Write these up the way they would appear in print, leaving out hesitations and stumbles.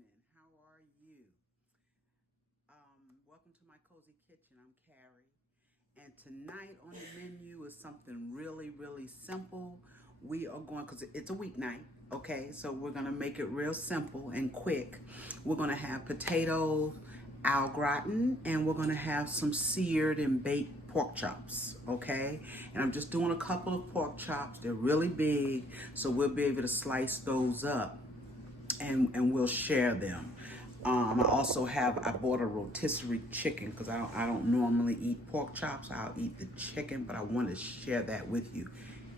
evening. How are you? Welcome to my cozy kitchen. I'm Carrie. And tonight on the menu is something really, really simple. We are going, because it's a weeknight, okay? So we're going to make it real simple and quick. We're going to have potatoes, au gratin, and we're going to have some seared and baked pork chops, okay? And I'm just doing a couple of pork chops. They're really big, so we'll be able to slice those up and we'll share them. I bought a rotisserie chicken because I don't normally eat pork chops. I'll eat the chicken, but I want to share that with you.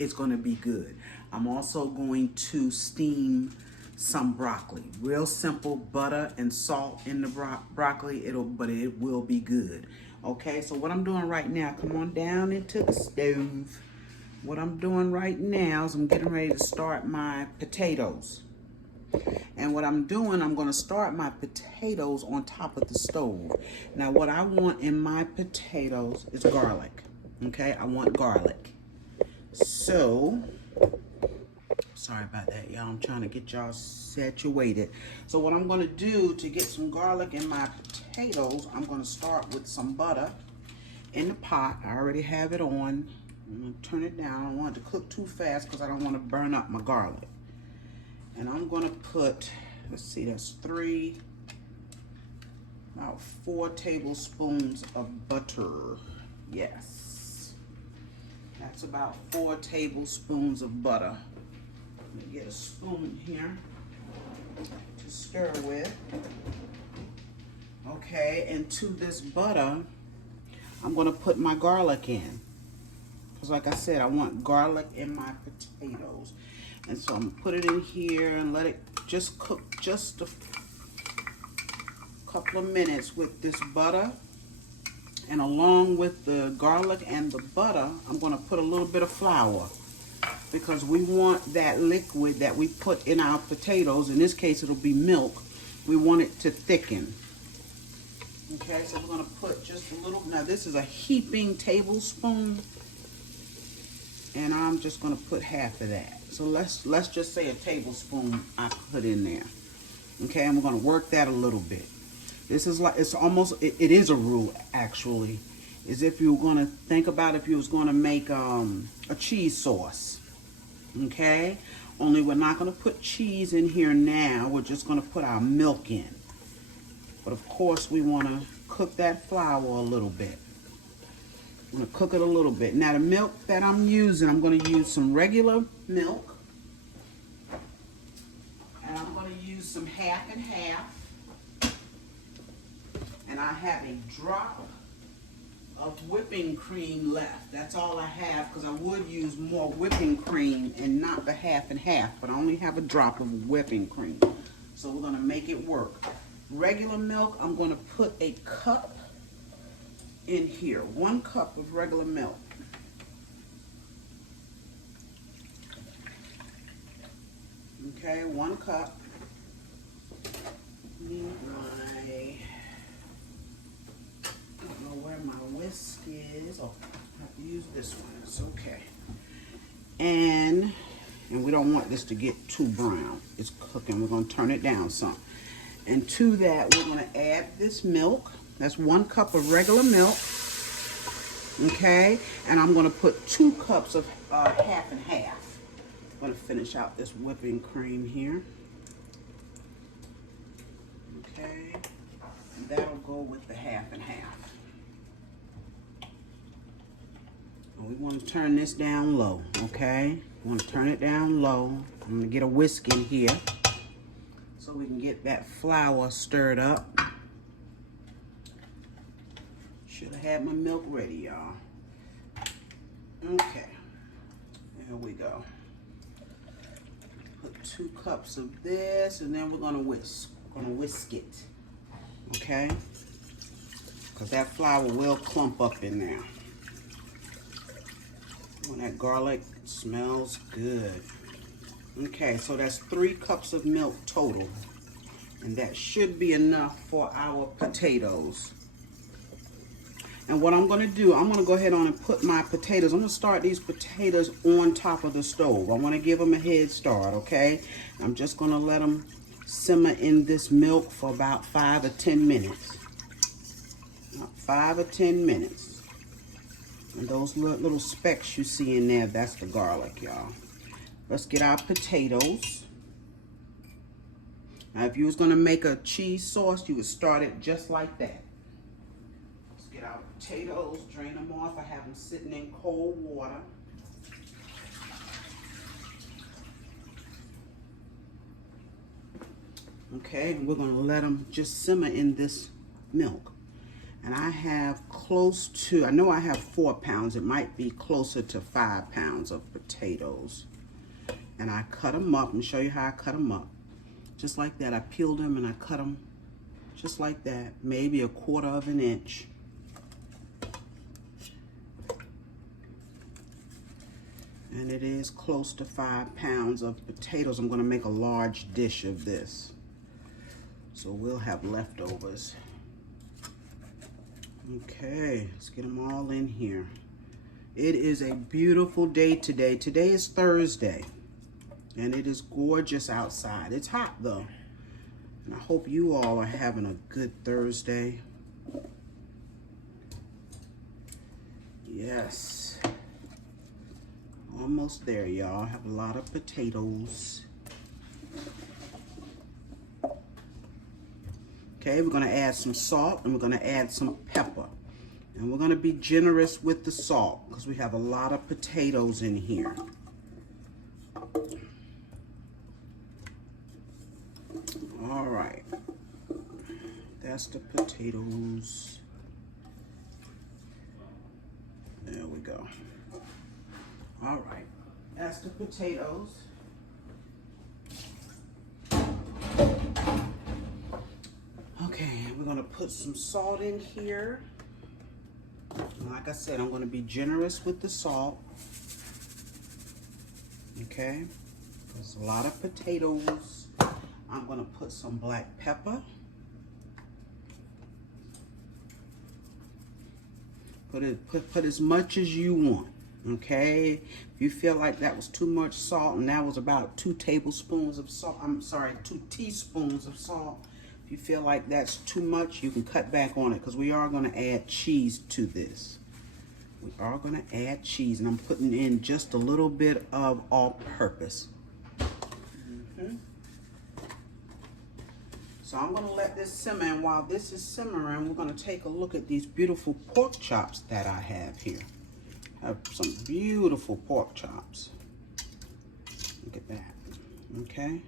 It's going to be good. I'm also going to steam some broccoli. Real simple, butter and salt in the broccoli. But it will be good. Okay, so what I'm doing right now, come on down into the stove. What I'm doing right now is I'm getting ready to start my potatoes. And what I'm doing, I'm going to start my potatoes on top of the stove. Now, what I want in my potatoes is garlic. Okay, I want garlic. So, sorry about that, y'all. I'm trying to get y'all situated. So what I'm going to do to get some garlic in my potatoes, I'm going to start with some butter in the pot. I already have it on. I'm going to turn it down. I don't want it to cook too fast because I don't want to burn up my garlic. And I'm going to put, let's see, that's about 4 tablespoons of butter. Yes. That's about 4 tablespoons of butter. Let me get a spoon here to stir with. Okay, and to this butter, I'm going to put my garlic in. Because like I said, I want garlic in my potatoes. And so I'm going to put it in here and let it just cook just a couple of minutes with this butter. And along with the garlic and the butter, I'm going to put a little bit of flour. Because we want that liquid that we put in our potatoes, in this case it'll be milk, we want it to thicken. Okay, so we're going to put just a little, now this is a heaping tablespoon. And I'm just going to put half of that. So let's just say a tablespoon I put in there. Okay, and we're going to work that a little bit. This is like, it's almost, it is a rule actually. Is if you were going to think about if you was going to make a cheese sauce. Okay, only we're not going to put cheese in here now. We're just going to put our milk in. But of course we want to cook that flour a little bit. I'm going to cook it a little bit. Now the milk that I'm using, I'm going to use some regular milk. And I'm going to use some half and half. And I have a drop of whipping cream left. That's all I have because I would use more whipping cream and not the half and half. But I only have a drop of whipping cream. So we're going to make it work. Regular milk, I'm going to put a cup in here. 1 cup of regular milk. Okay, 1 cup. I don't know where my whisk is. Oh, I have to use this one. It's okay. And we don't want this to get too brown. It's cooking. We're going to turn it down some. And to that, we're going to add this milk. That's 1 cup of regular milk. Okay, and I'm going to put 2 cups of half and half. I'm going to finish out this whipping cream here. Okay, and that'll go with the half and half. And we want to turn this down low, okay? We want to turn it down low. I'm going to get a whisk in here so we can get that flour stirred up. Should have had my milk ready, y'all. Okay, there we go. Put 2 cups of this, and then we're gonna whisk. We're gonna whisk it, okay? Because that flour will clump up in there. When that garlic smells good. Okay, so that's 3 cups of milk total, and that should be enough for our potatoes. And what I'm going to do, I'm going to go ahead on and put my potatoes. I'm going to start these potatoes on top of the stove. I want to give them a head start, okay? I'm just going to let them simmer in this milk for about 5 or 10 minutes. About 5 or 10 minutes. And those little specks you see in there, that's the garlic, y'all. Let's get our potatoes. Now, if you was gonna make a cheese sauce, you would start it just like that. Let's get our potatoes, drain them off. I have them sitting in cold water. Okay, and we're gonna let them just simmer in this milk. And I have close to, I know I have 4 pounds. It might be closer to 5 pounds of potatoes. And I cut them up. Let me show you how I cut them up. Just like that. I peeled them and I cut them just like that. Maybe 1/4 of an inch. And it is close to 5 pounds of potatoes. I'm gonna make a large dish of this. So we'll have leftovers. Okay, let's get them all in here. It is a beautiful day today. Today is Thursday, and it is gorgeous outside. It's hot though, and I hope you all are having a good Thursday. Yes, almost there, y'all. Have a lot of potatoes. Okay, we're gonna add some salt and we're gonna add some pepper. And we're gonna be generous with the salt because we have a lot of potatoes in here. All right, that's the potatoes. There we go. All right, that's the potatoes. Okay, we're gonna put some salt in here. And like I said, I'm gonna be generous with the salt. Okay, there's a lot of potatoes. I'm gonna put some black pepper. Put as much as you want. Okay, if you feel like that was too much salt, and that was about 2 tablespoons of salt, 2 teaspoons of salt. If you feel like that's too much, you can cut back on it because we are going to add cheese to this. We are going to add cheese, and I'm putting in just a little bit of all-purpose. So I'm going to let this simmer, and while this is simmering, we're going to take a look at these beautiful pork chops that I have here. I have some beautiful pork chops. Look at that. Okay.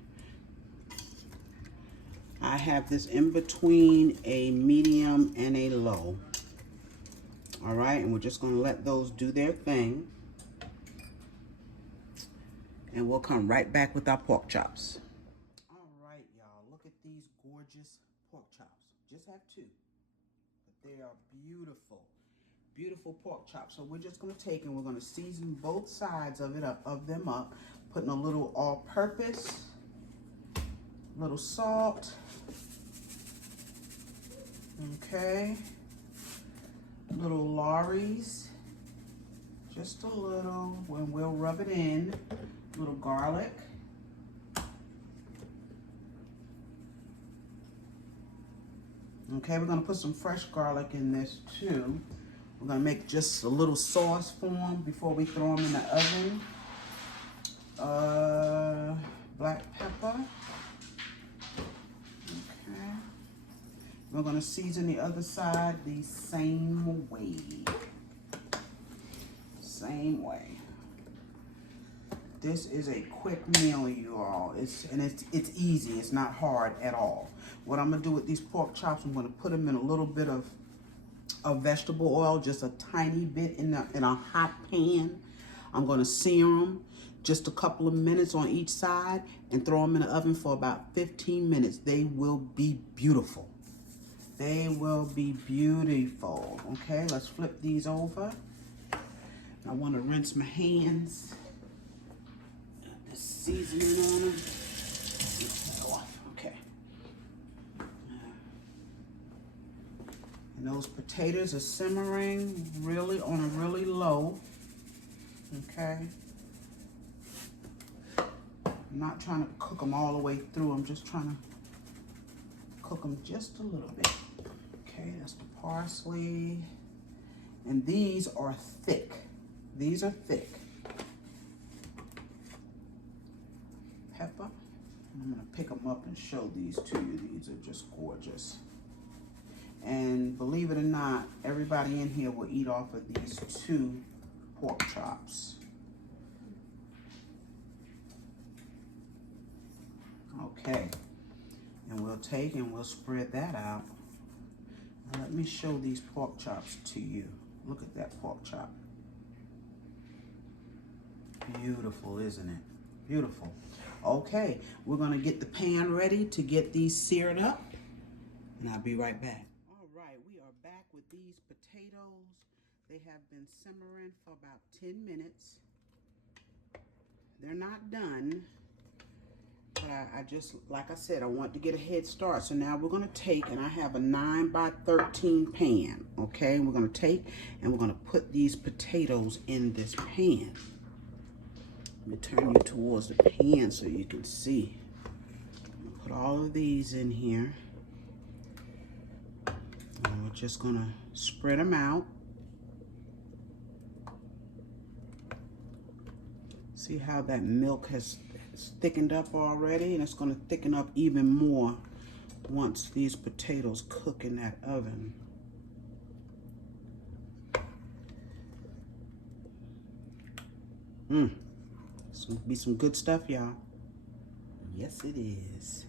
I have this in between a medium and a low. All right, and we're just going to let those do their thing. And we'll come right back with our pork chops. All right, y'all, look at these gorgeous pork chops. Just have 2, but they are beautiful. Beautiful pork chops. So we're just going to take and we're going to season both sides of them up, putting a little all-purpose, little salt. Okay, little Lawry's, just a little, when we'll rub it in, little garlic. Okay, we're gonna put some fresh garlic in this too. We're gonna make just a little sauce for them before we throw them in the oven. Black pepper. Okay. We're gonna season the other side the same way. Same way. This is a quick meal, you all. It's easy. It's not hard at all. What I'm gonna do with these pork chops, I'm gonna put them in a little bit of vegetable oil, just a tiny bit in a hot pan. I'm gonna sear them just a couple of minutes on each side and throw them in the oven for about 15 minutes. They will be beautiful. They will be beautiful. Okay, let's flip these over. I want to rinse my hands. The seasoning on them. Okay. And those potatoes are simmering really on a really low. Okay. I'm not trying to cook them all the way through. I'm just trying to cook them just a little bit. Okay, that's the parsley. And these are thick. These are thick. Pepper. I'm gonna pick them up and show these to you. These are just gorgeous. And believe it or not, everybody in here will eat off of these 2 pork chops. Okay, and we'll take and we'll spread that out. Now let me show these pork chops to you. Look at that pork chop. Beautiful, isn't it? Beautiful. Okay, we're gonna get the pan ready to get these seared up, and I'll be right back. All right, we are back with these potatoes. They have been simmering for about 10 minutes. They're not done, but I just, like I said, I want to get a head start. So now we're gonna take, and I have a 9 by 13 pan, okay? We're gonna take and we're gonna put these potatoes in this pan. Let me turn you towards the pan so you can see. I'm gonna put all of these in here. And we're just gonna spread them out. See how that milk has thickened up already? And it's gonna thicken up even more once these potatoes cook in that oven. It's gonna be some good stuff, y'all. Yes, it is.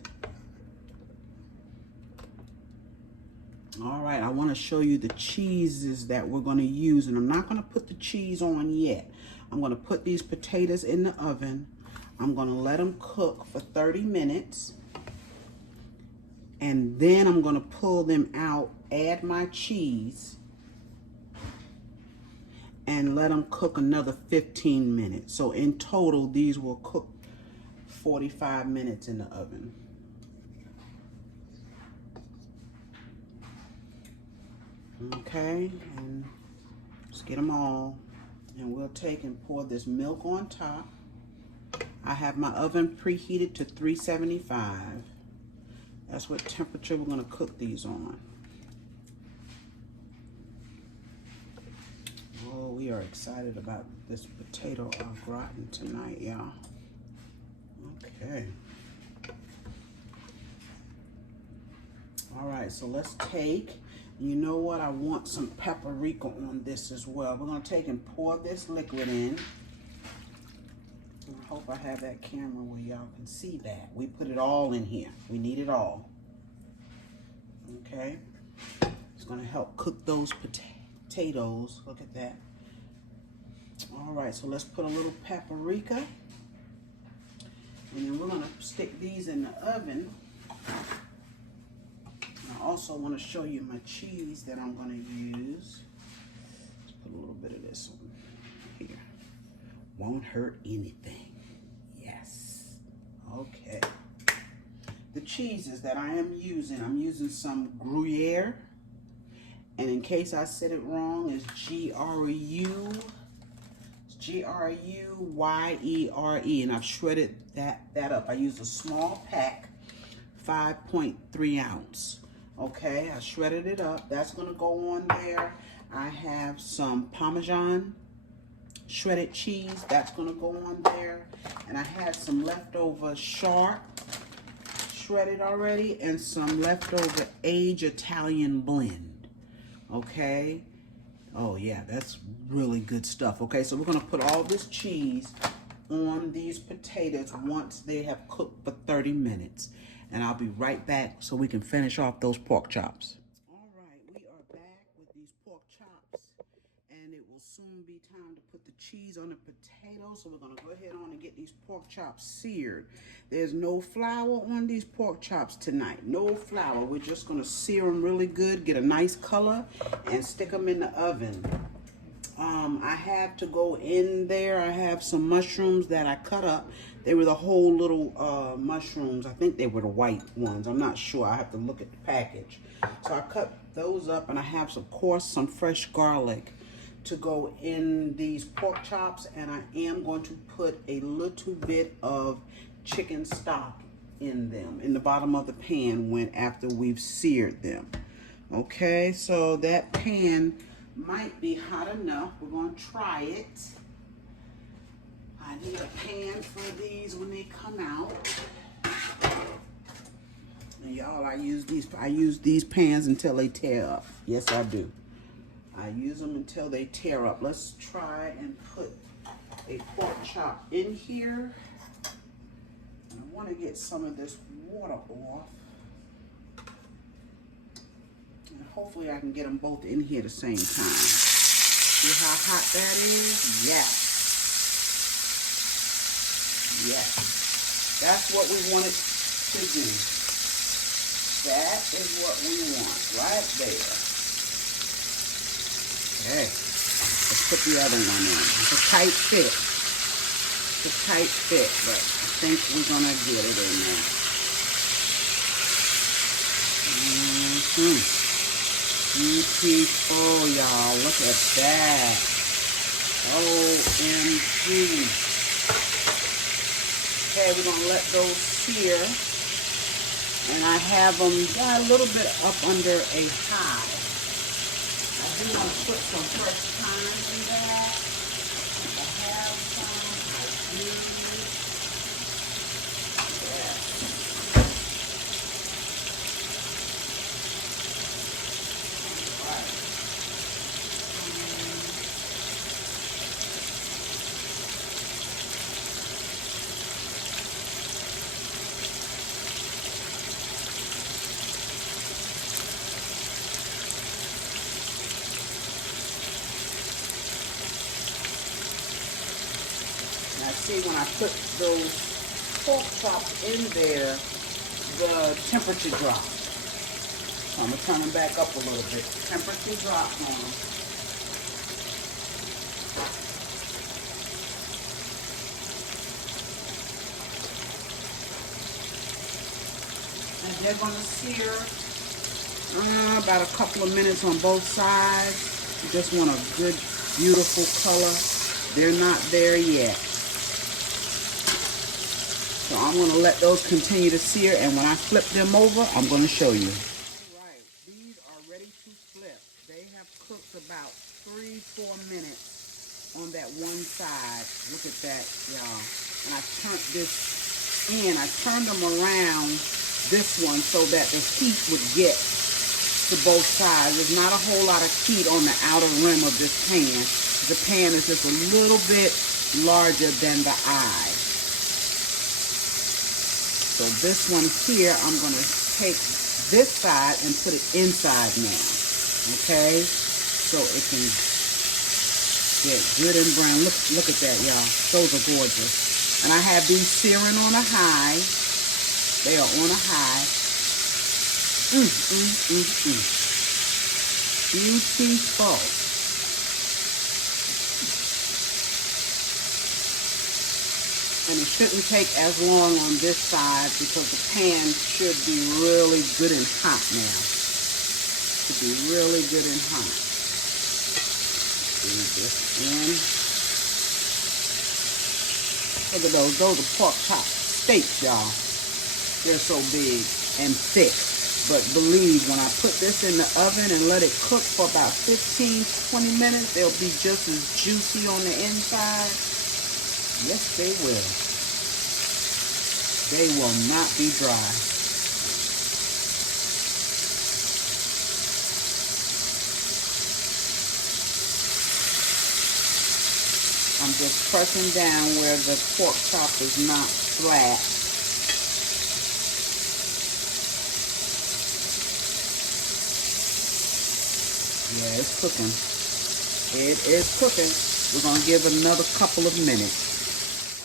All right, I want to show you the cheeses that we're going to use, and I'm not going to put the cheese on yet. I'm going to put these potatoes in the oven. I'm going to let them cook for 30 minutes, and then I'm going to pull them out, add my cheese, and let them cook another 15 minutes. So in total, these will cook 45 minutes in the oven. Okay, and just get them all. And we'll take and pour this milk on top. I have my oven preheated to 375. That's what temperature we're gonna cook these on. Oh, we are excited about this potato au gratin tonight, y'all. Okay. All right, so let's take, you know what? I want some paprika on this as well. We're gonna take and pour this liquid in. I hope I have that camera where y'all can see that. We put it all in here. We need it all. Okay. It's gonna help cook those potatoes. Look at that. All right, so let's put a little paprika. And then we're gonna stick these in the oven. I also want to show you my cheese that I'm going to use. Let's put a little bit of this on here. Won't hurt anything. Yes. Okay. The cheeses that I am using, I'm using some Gruyere. And in case I said it wrong, it's G-R-U. It's G-R-U-Y-E-R-E. And I've shredded that up. I used a small pack, 5.3 ounce. Okay, I shredded it up. That's gonna go on there. I have some Parmesan shredded cheese. That's gonna go on there. And I had some leftover sharp shredded already and some leftover aged Italian blend. Okay. Oh yeah, that's really good stuff. Okay, so we're gonna put all this cheese on these potatoes once they have cooked for 30 minutes. And I'll be right back so we can finish off those pork chops. All right, we are back with these pork chops, and it will soon be time to put the cheese on the potatoes. So we're gonna go ahead on and get these pork chops seared. There's no flour on these pork chops tonight, no flour. We're just gonna sear them really good, get a nice color, and stick them in the oven. I have to go in there. I have some mushrooms that I cut up. They were the whole little mushrooms. I think they were the white ones. I'm not sure. I have to look at the package. So I cut those up, and I have, of course, some fresh garlic to go in these pork chops. And I am going to put a little bit of chicken stock in them, in the bottom of the pan when after we've seared them. Okay, so that pan might be hot enough. We're going to try it. I need a pan for these when they come out. And y'all, I use these pans until they tear up. Yes, I do. I use them until they tear up. Let's try and put a pork chop in here. And I want to get some of this water off. And hopefully I can get them both in here at the same time. See how hot that is? Yes. Yes. That's what we wanted to do. That is what we want right there. Okay. Let's put the other one in. It's a tight fit. It's a tight fit, but I think we're going to get it in there. Beautiful, y'all. Look at that. OMG. Okay, we're going to let those sear. And I have them a little bit up under a high. I do want to put some fresh thyme in that. If I have some, I do. Yeah. All right. See, when I put those pork chops in there, the temperature dropped. So I'm going to turn them back up a little bit. Temperature dropped on them. And they're going to sear about a couple of minutes on both sides. You just want a good, beautiful color. They're not there yet. So I'm going to let those continue to sear, and when I flip them over, I'm going to show you. All right, these are ready to flip. They have cooked about 3-4 minutes on that one side. Look at that, y'all. And I turned this in. I turned them around this one so that the heat would get to both sides. There's not a whole lot of heat on the outer rim of this pan. The pan is just a little bit larger than the eye. So this one here, I'm going to take this side and put it inside now, okay? So it can get good and brown. Look at that, y'all. Those are gorgeous. And I have these searing on a high. They are on a high. Beautiful. And it shouldn't take as long on this side because the pan should be really good and hot now. Should be really good and hot. Feed this in. Look at those. Those are pork chop steaks, y'all. They're so big and thick. But believe, when I put this in the oven and let it cook for about 15-20 minutes, they'll be just as juicy on the inside. Yes, they will. They will not be dry. I'm just pressing down where the pork chop is not flat. Yeah, it's cooking. It is cooking. We're going to give it another couple of minutes.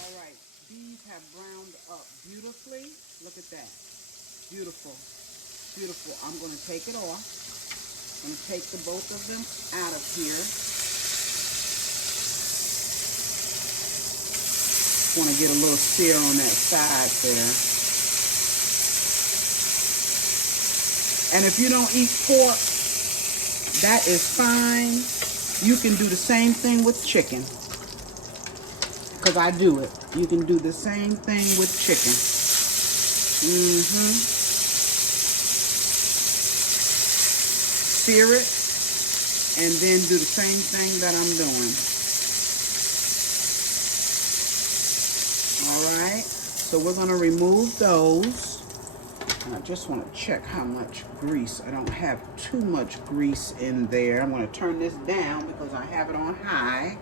All right, these have browned up beautifully. Look at that. Beautiful. Beautiful. I'm going to take it off. I'm going to take the both of them out of here. Want to get a little sear on that side there. And if you don't eat pork, that is fine. You can do the same thing with chicken. Because because I do it. You can do the same thing with chicken. Sear it, and then do the same thing that I'm doing. All right, so we're gonna remove those. And I just want to check how much grease. I don't have too much grease in there. I'm going to turn this down because I have it on high.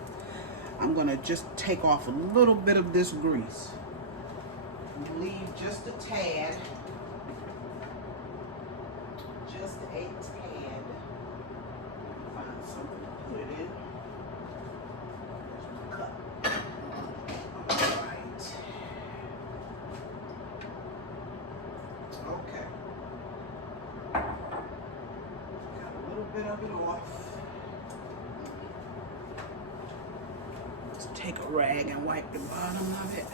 I'm going to just take off a little bit of this grease. Leave just a tad. Just a tad. Find something to put it in. There's my cup. All right. Okay. Got a little bit of it off. Just take a rag and wipe the bottom of it.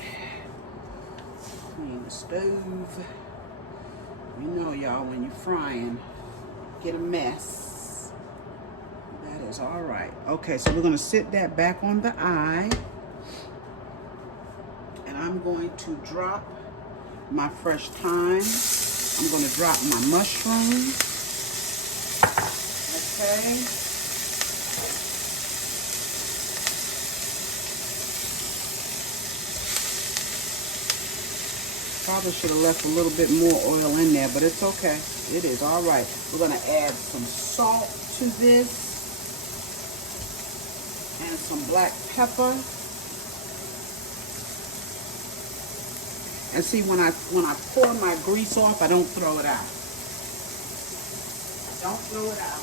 Clean the stove. You know, y'all, when you're frying, get a mess. That is all right. Okay, so we're going to sit that back on the eye. And I'm going to drop my fresh thyme. I'm going to drop my mushrooms. Okay. Probably should have left a little bit more oil in there, but it's okay. It is all right. We're going to add some salt to this and some black pepper. And see, when I pour my grease off, I don't throw it out. I don't throw it out.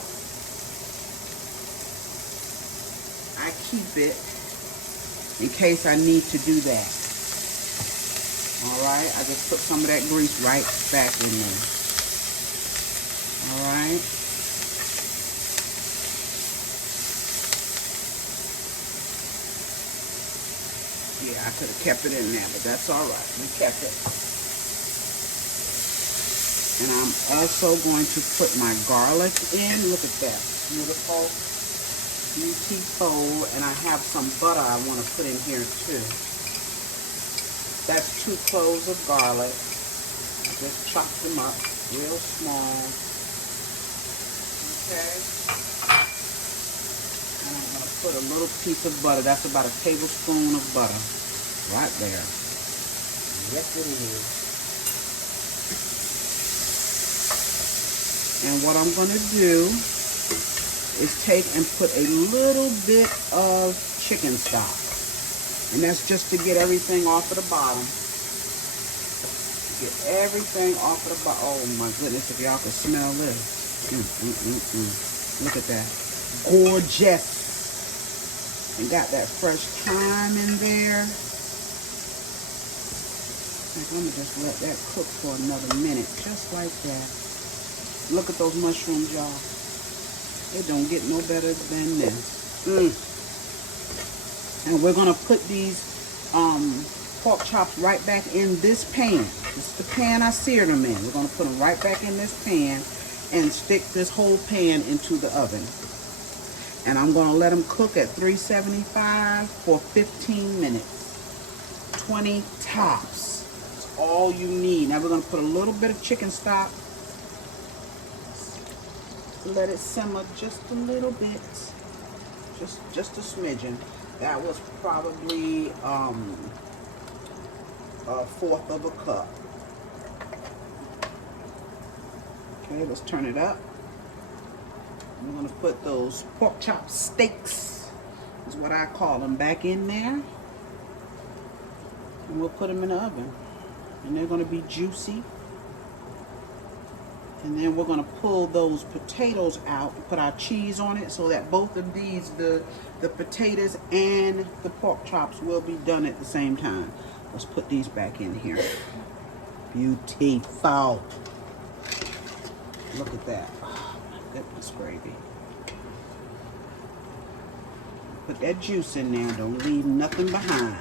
I keep it in case I need to do that. All right, I just put some of that grease right back in there. All right. Yeah, I could have kept it in there, but that's all right. We kept it. And I'm also going to put my garlic in. Look at that. Beautiful. Beautiful. And I have some butter I want to put in here too. That's 2 cloves of garlic. I just chopped them up real small. Okay. And I'm going to put a little piece of butter. That's about a tablespoon of butter. Right there. Yes, it is. And what I'm going to do is take and put a little bit of chicken stock. And that's just to get everything off of the bottom. Get everything off of the bottom. Oh my goodness, if y'all could smell this. Look at that. Gorgeous. And got that fresh thyme in there. I'm going to just let that cook for another minute. Just like that. Look at those mushrooms, y'all. It don't get no better than this. And we're going to put these pork chops right back in this pan. This is the pan I seared them in. We're going to put them right back in this pan and stick this whole pan into the oven. And I'm going to let them cook at 375 for 15 minutes. 20 tops. That's all you need. Now we're going to put a little bit of chicken stock. Let it simmer just a little bit. Just a smidgen. That was probably a 1/4 of a cup. Okay, let's turn it up. We're going to put those pork chop steaks, is what I call them, back in there. And we'll put them in the oven. And they're going to be juicy. And then we're going to pull those potatoes out and put our cheese on it so that both of these, the potatoes and the pork chops, will be done at the same time. Let's put these back in here. Beautiful. Look at that. Oh, my goodness, gravy. Put that juice in there. Don't leave nothing behind.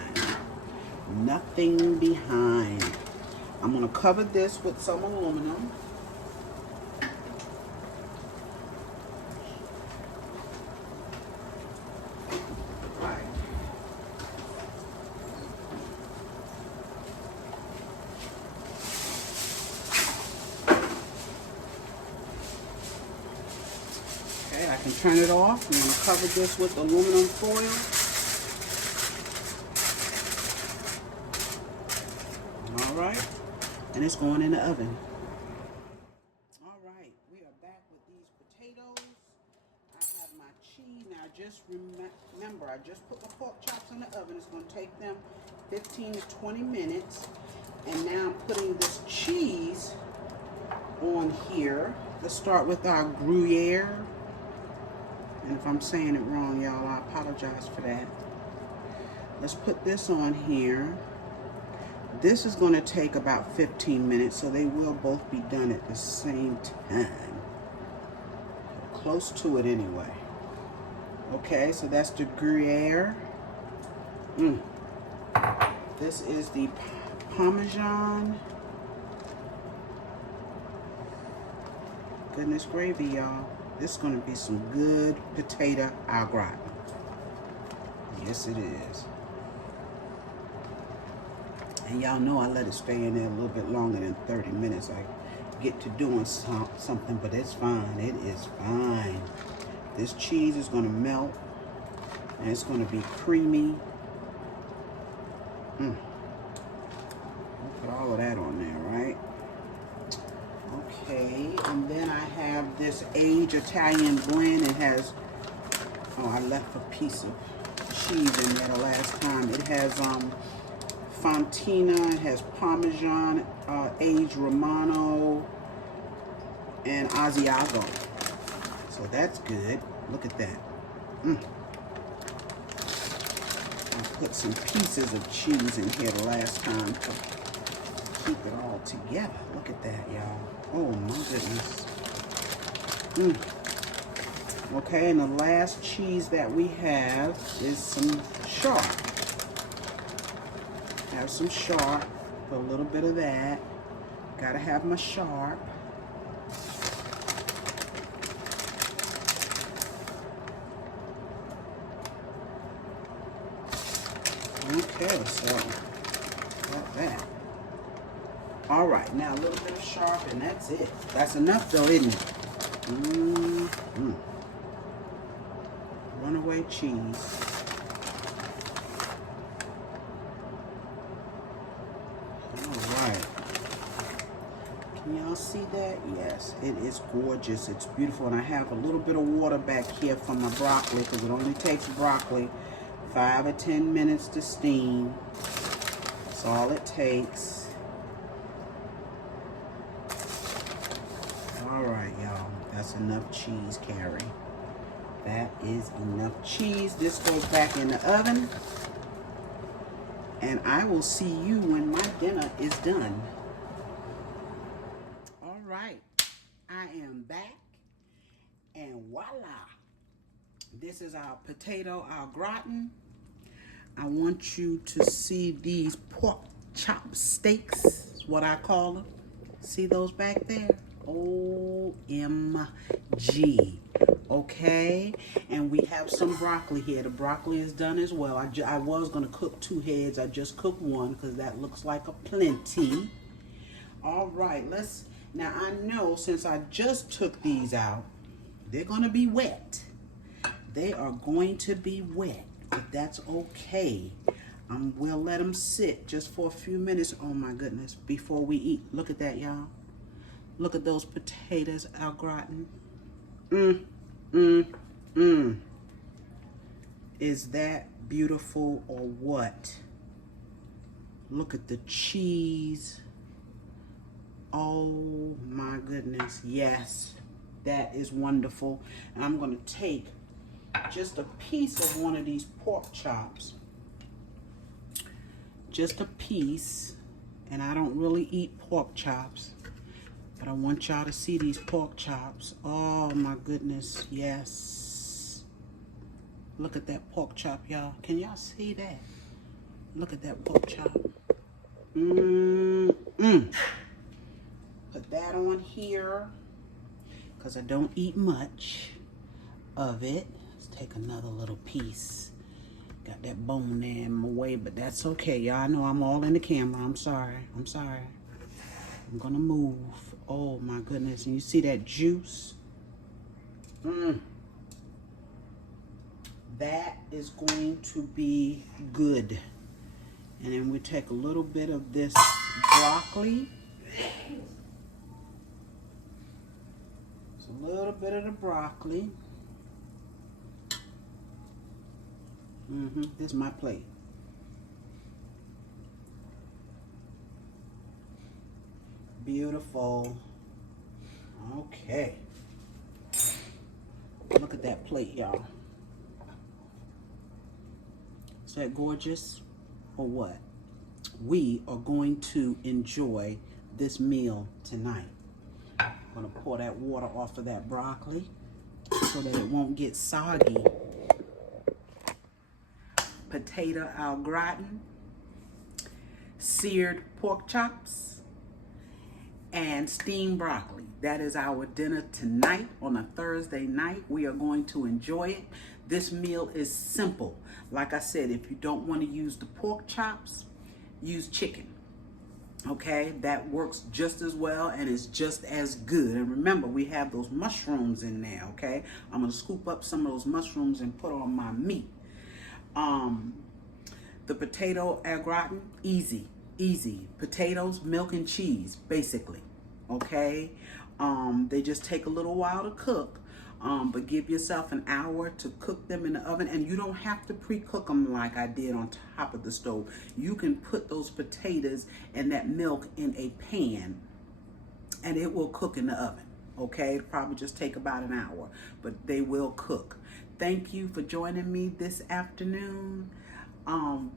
Nothing behind. I'm going to cover this with some aluminum. back and turn it off. I'm going to cover this with aluminum foil. All right. And it's going in the oven. All right. We are back with these potatoes. I have my cheese. Now, just remember, I just put my pork chops in the oven. It's going to take them 15 to 20 minutes. And now I'm putting this cheese on here. Let's start with our Gruyere. And if I'm saying it wrong, y'all, I apologize for that. Let's put this on here. This is going to take about 15 minutes, so they will both be done at the same time. Close to it anyway. Okay, so that's the Gruyere. This is the Parmesan. Goodness gravy, y'all. This is going to be some good potato au gratin. Yes, it is. And y'all know I let it stay in there a little bit longer than 30 minutes. I get to doing something, but it's fine. It is fine. This cheese is going to melt, and it's going to be creamy. We'll put all of that on there, right? Okay, and then I have this aged Italian blend. It has, oh, I left a piece of cheese in there the last time. It has Fontina, it has Parmesan, aged Romano, and Asiago. So that's good. Look at that. I put some pieces of cheese in here the last time to keep it all together. Look at that, y'all. Oh my goodness. Okay, and the last cheese that we have is some sharp. Have some sharp. Put a little bit of that. Gotta have my sharp. Okay, so got that. All right, now a little bit of sharp, and that's it. That's enough, though, isn't it? Runaway cheese. All right. Can y'all see that? Yes, it is gorgeous. It's beautiful, and I have a little bit of water back here for my broccoli because it only takes broccoli 5 or 10 minutes to steam. That's all it takes. All right, y'all. That's enough cheese, Carrie. That is enough cheese. This goes back in the oven. And I will see you when my dinner is done. All right. I am back. And voila. This is our potato au gratin. I want you to see these pork chop steaks, what I call them. See those back there? OMG. Okay, and we have some broccoli here. The broccoli is done as well. I was going to cook 2 heads. I just cooked 1 because that looks like a plenty. All right, now I know since I just took these out, they're going to be wet. They are going to be wet, but that's okay. We'll let them sit just for a few minutes. Oh my goodness, before we eat. Look at that, y'all. Look at those potatoes au gratin. Is that beautiful or what? Look at the cheese. Oh my goodness. Yes, that is wonderful. And I'm going to take just a piece of one of these pork chops. Just a piece. And I don't really eat pork chops, but I want y'all to see these pork chops. Oh my goodness, yes. Look at that pork chop, y'all. Can y'all see that? Look at that pork chop. Put that on here, because I don't eat much of it. Let's take another little piece. Got that bone there in my way, but that's okay. Y'all know I'm all in the camera. I'm sorry. I'm sorry. I'm gonna move. Oh my goodness. And you see that juice? that is going to be good. And then we take a little bit of this broccoli. Just a little bit of the broccoli. This is my plate. Beautiful. Okay. Look at that plate, y'all. Is that gorgeous or what? We are going to enjoy this meal tonight. I'm going to pour that water off of that broccoli so that it won't get soggy. Potato au gratin, seared pork chops, and steamed broccoli. That is our dinner tonight on a Thursday night. We are going to enjoy it. This meal is simple. Like I said, if you don't want to use the pork chops, use chicken. Okay, that works just as well and is just as good. And remember, we have those mushrooms in there, okay? I'm going to scoop up some of those mushrooms and put on my meat. The potato au gratin, easy. Potatoes, milk, and cheese, basically, okay? They just take a little while to cook, but give yourself an hour to cook them in the oven, and you don't have to pre-cook them like I did on top of the stove. You can put those potatoes and that milk in a pan, and it will cook in the oven, okay? It'll probably just take about an hour, but they will cook. Thank you for joining me this afternoon.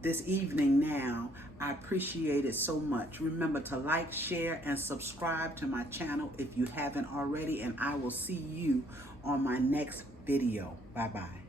This evening now. I appreciate it so much. Remember to like, share, and subscribe to my channel if you haven't already, and I will see you on my next video. Bye-bye.